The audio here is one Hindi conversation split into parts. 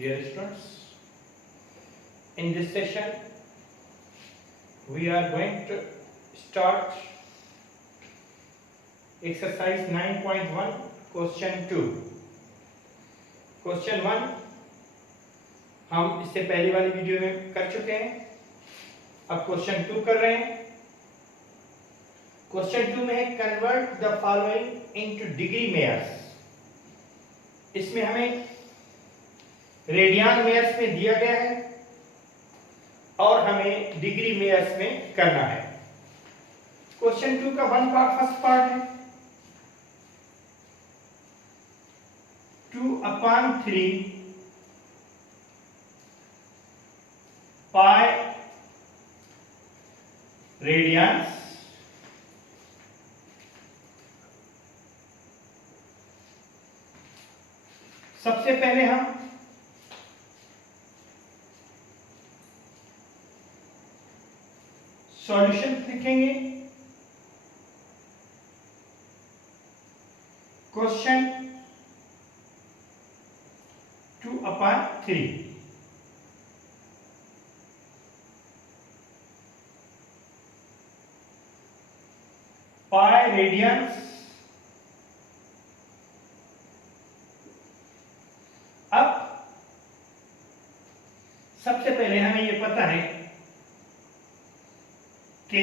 Dear students, in this session we are going to start exercise 9.1 question 2. Question 1 हम इससे पहले वाली वीडियो में कर चुके हैं. अब क्वेश्चन 2 कर रहे हैं. क्वेश्चन 2 में है convert the following into degree measures. इसमें हमें रेडियन मेयर्स में दिया गया है और हमें डिग्री मेयर्स में करना है. क्वेश्चन 2 का वन पार्ट फर्स्ट पार्ट है 2/3 पाई रेडियंस सबसे पहले हम सॉल्यूशन लिखेंगे. क्वेश्चन 2/3 पाई रेडियंस अब सबसे पहले हमें यह पता है कि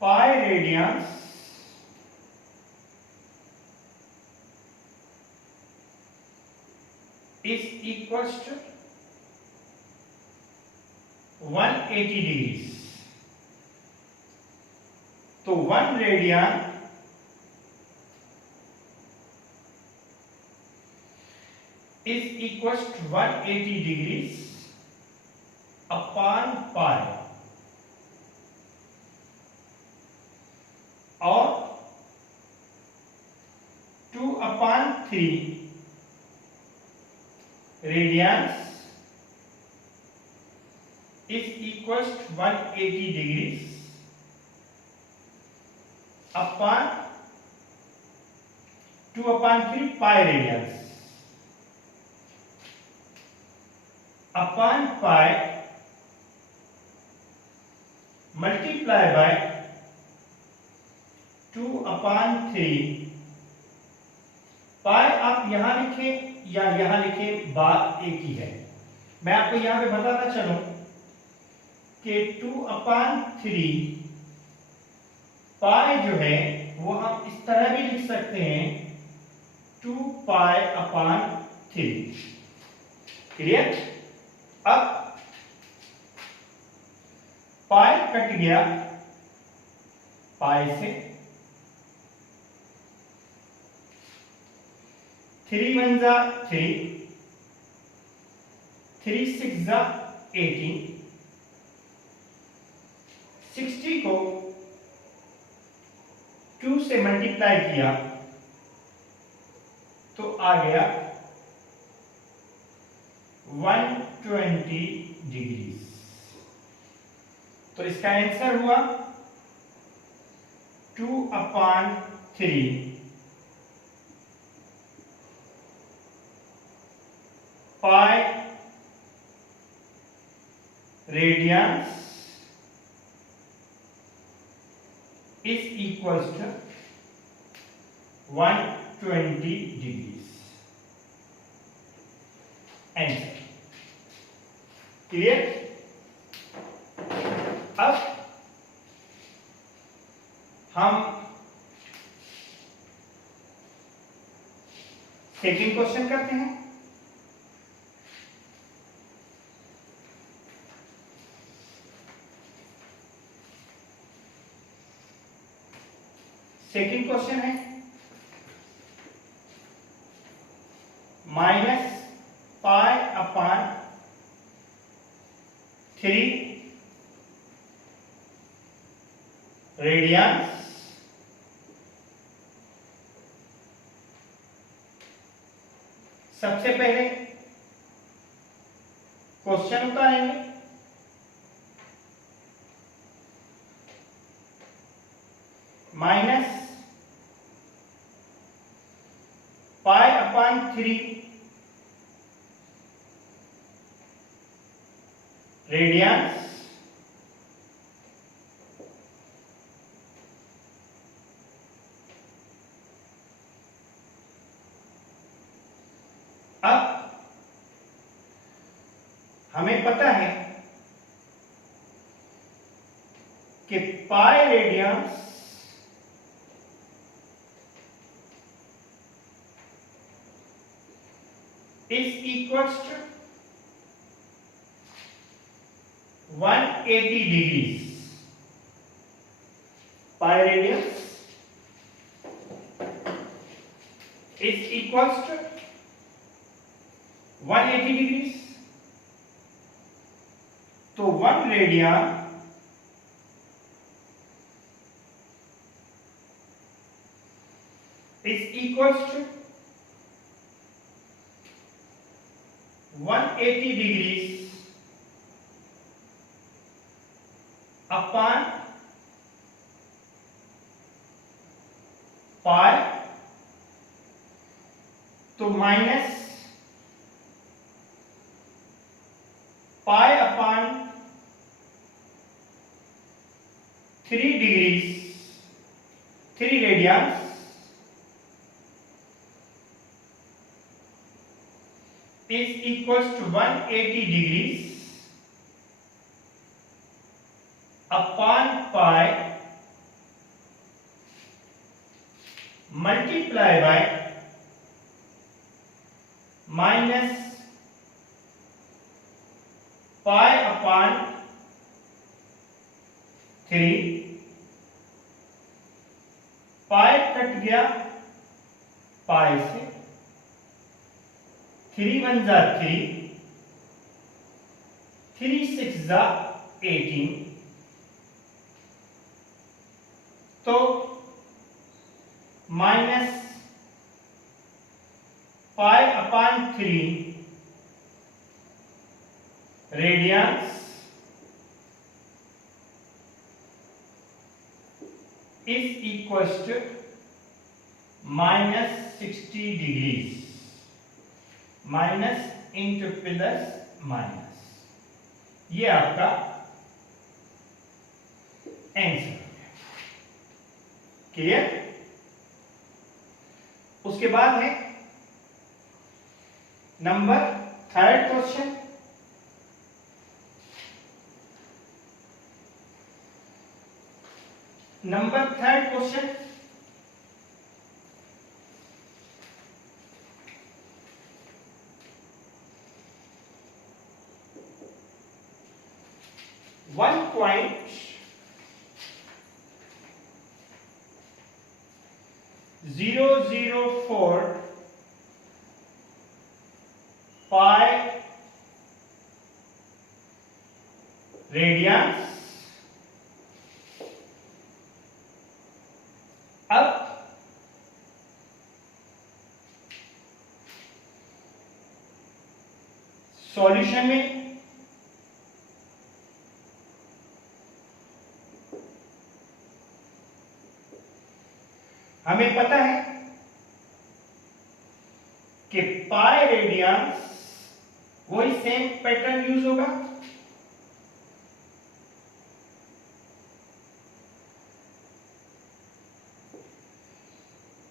pi radians is equals to 180 degrees. तो 1 radian is equals to 180 degrees upon pi और 2/3 radians is equals to 180 degrees upon 2/3 pi radians upon pi multiply by 2/3 pi. आप यहां लिखें या यहां लिखें, बात एक ही है. मैं आपको यहां पे बताना चलूं कि 2/3 पाई जो है वो हम इस तरह भी लिख सकते हैं 2π/3. क्लियर. अब पाई कट गया पाई से 3 1 जा 3 3 6 जा 18 60 को 2 से मल्टीप्लाई किया तो आ गया 120 डिग्रीज. तो इसका आंसर हुआ 2/3 पाई radians is equals to 120 degrees. Answer clear. अब हम सेकंड क्वेश्चन करते हैं. सेकंड क्वेश्चन है -π/3 रेडियंस सबसे पहले क्वेश्चन उतारेंगे. माइनस पाई अपॉन 3 रेडियंस अब हमें पता है कि pi radians is equals to 180 degrees. Pi radius is equals to 180 degrees. तो 1 radian is equals to 180 degrees upon pi, तो minus pi upon 3 degrees 3 radians is equals to 180 degrees upon pi multiply by minus pi upon 3, pi cut गया पाई से, 3 1 जा 3, 3 6 जा 18, तो minus pi upon 3 radians is equals to minus 60 degrees, minus into plus minus, ये आपका आंसर। क्लियर? उसके बाद है number 3rd question. Number 3rd question, one point 004 pi radians. अब सॉल्यूशन में हमें पता है कि पाई रेडियंस वही सेम पैटर्न यूज होगा,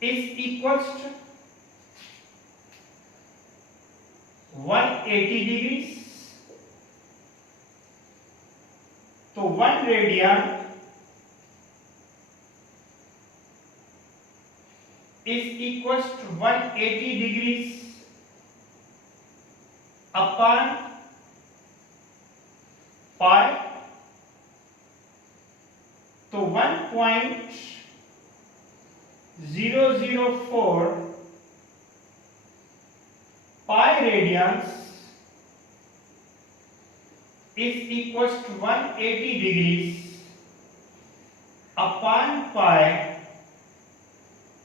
is equals to 180 degrees, तो 1 radian is equals to 180 degrees upon pi, तो 1.004 pi radians is equals to 180 degrees upon pi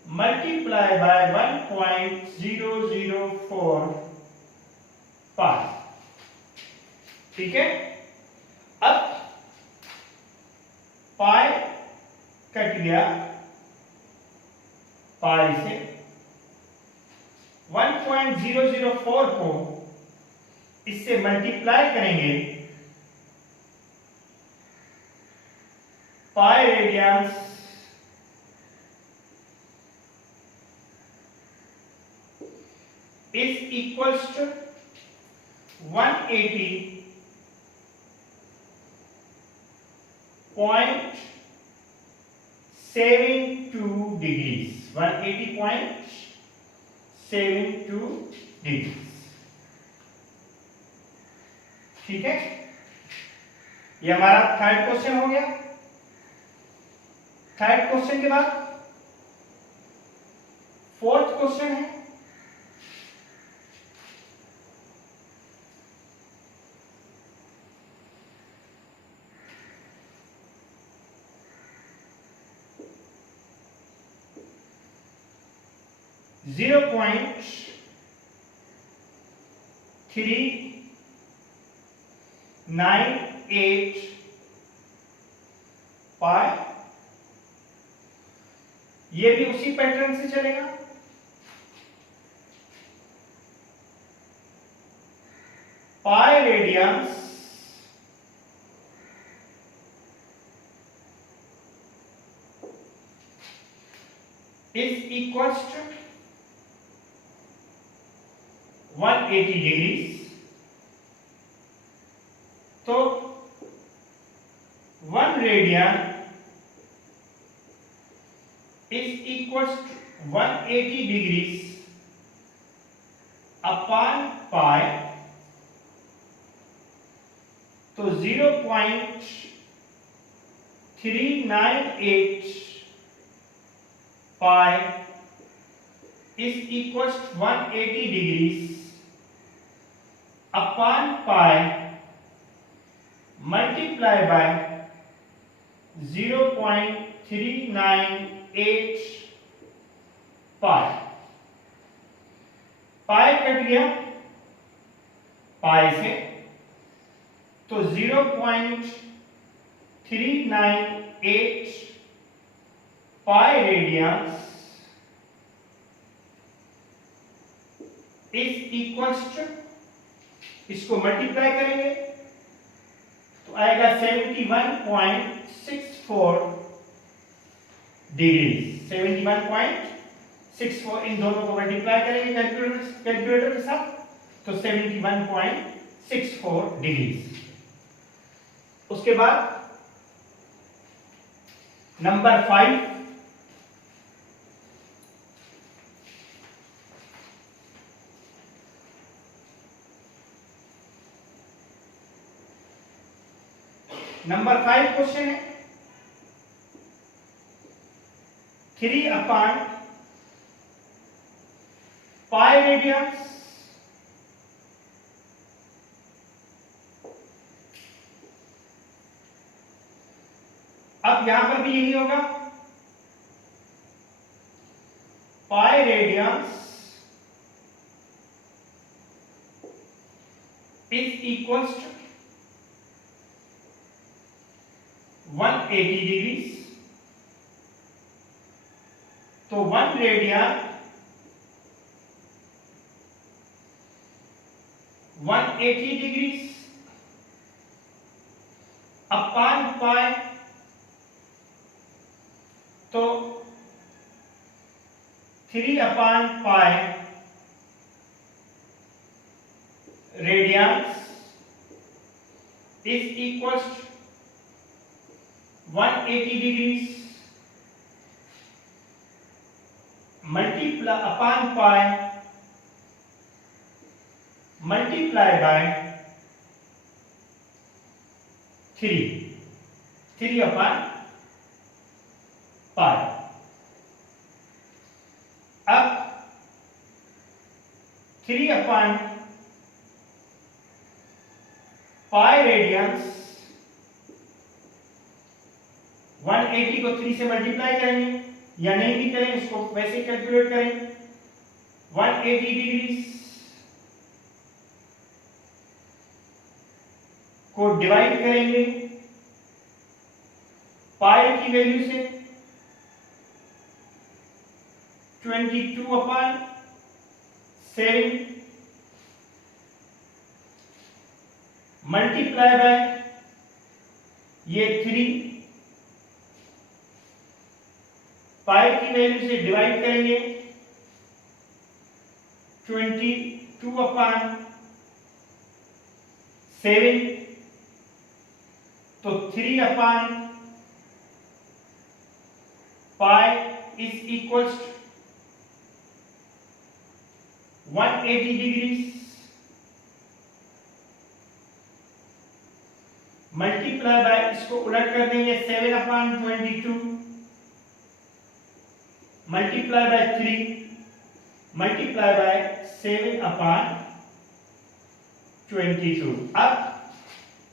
multiply by 1.004 pi। ठीक है? अब पाई कट गया पाई से, 1 1.004 को इससे मल्टीप्लाई करेंगे, पाई radians is equals to 180.72 degrees, 180.72 degrees। ठीक है, ये हमारा थर्ड क्वेश्चन हो गया। थर्ड क्वेश्चन के बाद फोर्थ क्वेश्चन है, जीरो पॉइंट 398 पाई। ये भी उसी पैटर्न से चलेगा। Pi radians is equals to 180 degrees. तो 1 radian is equals to 180 degrees upon pi. तो 0.398 pi is equals to 180 degrees upon pi multiply by 0.398 pi. Pi cut गया पाई से, तो 0.398 pi radians is equals to, इसको मल्टीप्लाई करेंगे तो आएगा 71.64 डिग्री। 71.64, इन दोनों को मल्टीप्लाई करेंगे कैलकुलेटर के साथ, तो 71.64 डिग्री। उसके बाद नंबर 5, नंबर 5 क्वेश्चन है 3 अपॉन पाई रेडियंस अब यहां पर भी यही होगा, pi radians is equals to 180 degrees. तो 1 रेडियन 180 डिग्रीज अपॉन पाई, तो 3 upon pi radians is equals 180 degrees multiply upon pi multiply by 3 upon pi. अब 3 अपॉन पाई रेडियंस 180 को 3 से मल्टीप्लाई करेंगे या नहीं भी करें, इसको वैसे कैलकुलेट करें। 180 डिग्री को डिवाइड करेंगे पाई की वैल्यू से, 22 अपॉन 7 मल्टीप्लाई बाय ये 3, पाई की वैल्यू से डिवाइड करेंगे 22 अपॉन 7, तो 3 upon pi is equals 180 degree, multiply by इसको उलट कर देंगे 7 upon 22 multiply by 3 multiply by 7 upon 22। अब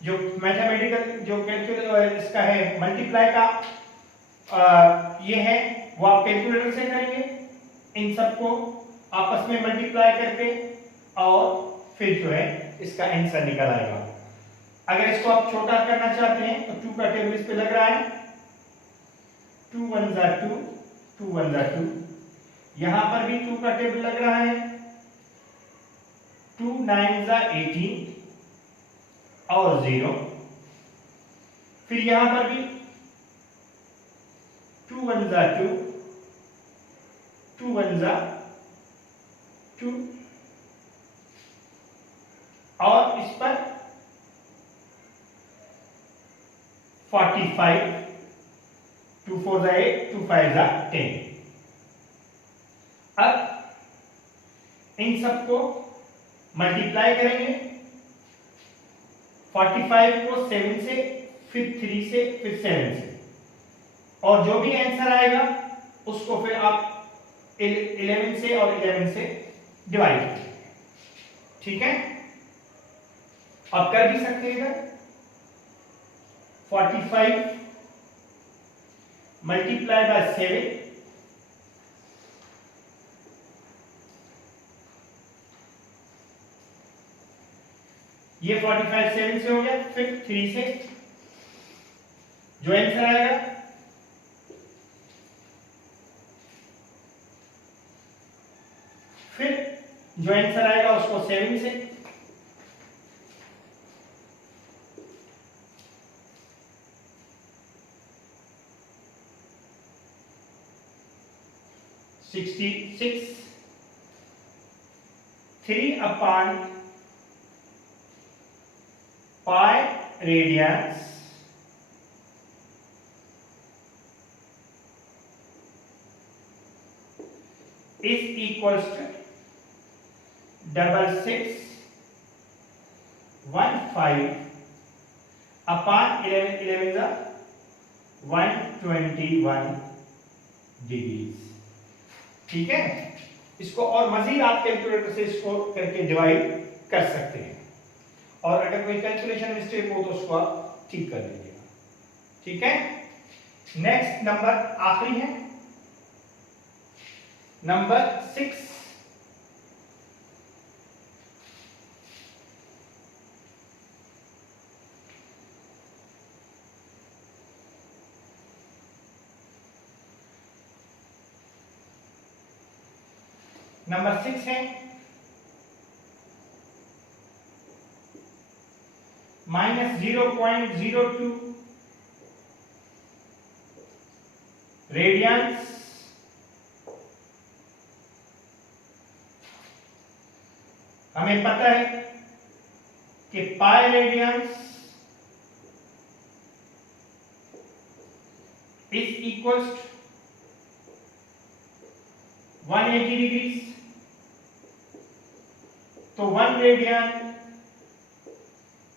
जो मैथमेटिकल जो कैलकुलेटर इसका है मल्टीप्लाई का ये है वो आप कैलकुलेटर से करेंगे, इन सबको आपस में मल्टीप्लाई करके और फिर जो है इसका आंसर निकल आएगा। अगर इसको आप छोटा करना चाहते हैं तो 2 का टेबल इस पे लग रहा है, 2 1 जा 2, 2 1 जा 2, यहां पर भी 2 का टेबल लग रहा है, 2 9 जा 18 और 0, फिर यहां पर भी 2 1 जा 2, 2 1 जा 2 और इस पर 45, 2 4 जा 8, 2 5 जा 10। अब इन सबको मल्टीप्लाई करेंगे, 45 को 7 से, फिर 3 से, फिर 7 से, और जो भी आंसर आएगा उसको फिर आप 11 से और 11 से डिवाइड कीजिए। ठीक है, आप कर भी सकते हैं इधर 45 मल्टीप्लाई बाय 7, ये 45 7 से हो गया, फिर 3 से जो आंसर आएगा फिर जो आंसर आएगा उसको 7 से, $66, 3 upon pi radians is equals to 66 15 upon 11, 11 is 121 degree. ठीक है, इसको और मजीद आप कैलकुलेटर से इसको करके डिवाइड कर सकते हैं, और अगर कोई कैलकुलेशन मिस्टेक हो तो उसको आप ठीक कर लीजिएगा। ठीक है, नेक्स्ट नंबर आखिरी है, नंबर 6। नंबर 6 है -0.02 रेडियंस हमें पता है कि pi radians is equals 180 degree, तो 1 radian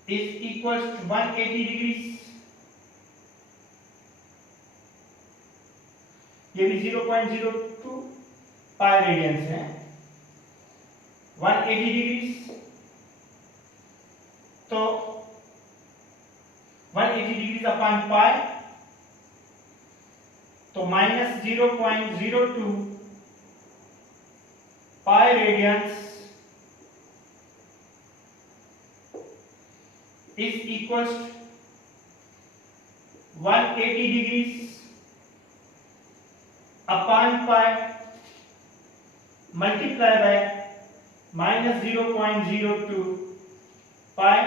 is equals to 180 degree, ये भी 0.02 पाई रेडियंस है, 180 डिग्री, तो 180 डिग्री अपॉन पाई, तो -0.02 पाई radians is equals to 180 degrees upon pi multiply by minus 0.02 pi,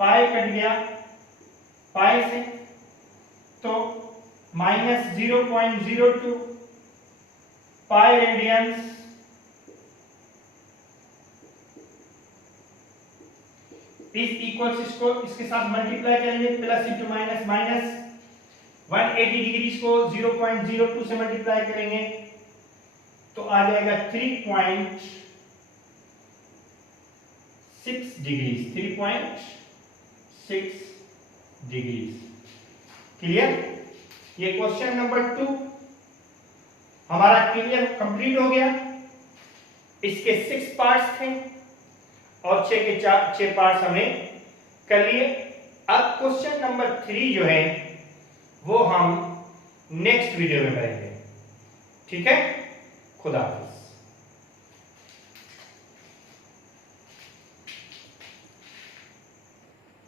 pi cut गया पाई से, तो minus 0.02 pi radians is equals, इसको इसके साथ मल्टीप्लाई करेंगे, plus into minus minus, 180 degree को 0.02 से मल्टीप्लाई करेंगे तो आ जाएगा 3.6 डिग्री, 3.6 डिग्री। क्लियर? ये क्वेश्चन नंबर 2 हमारा क्लियर कंप्लीट हो गया। इसके 6 पार्ट्स थे और 6 के 6 पार्ट्स हमने कर लिए। अब क्वेश्चन नंबर 3 जो है वो हम नेक्स्ट वीडियो में करेंगे। ठीक है, खुदा हाफिज।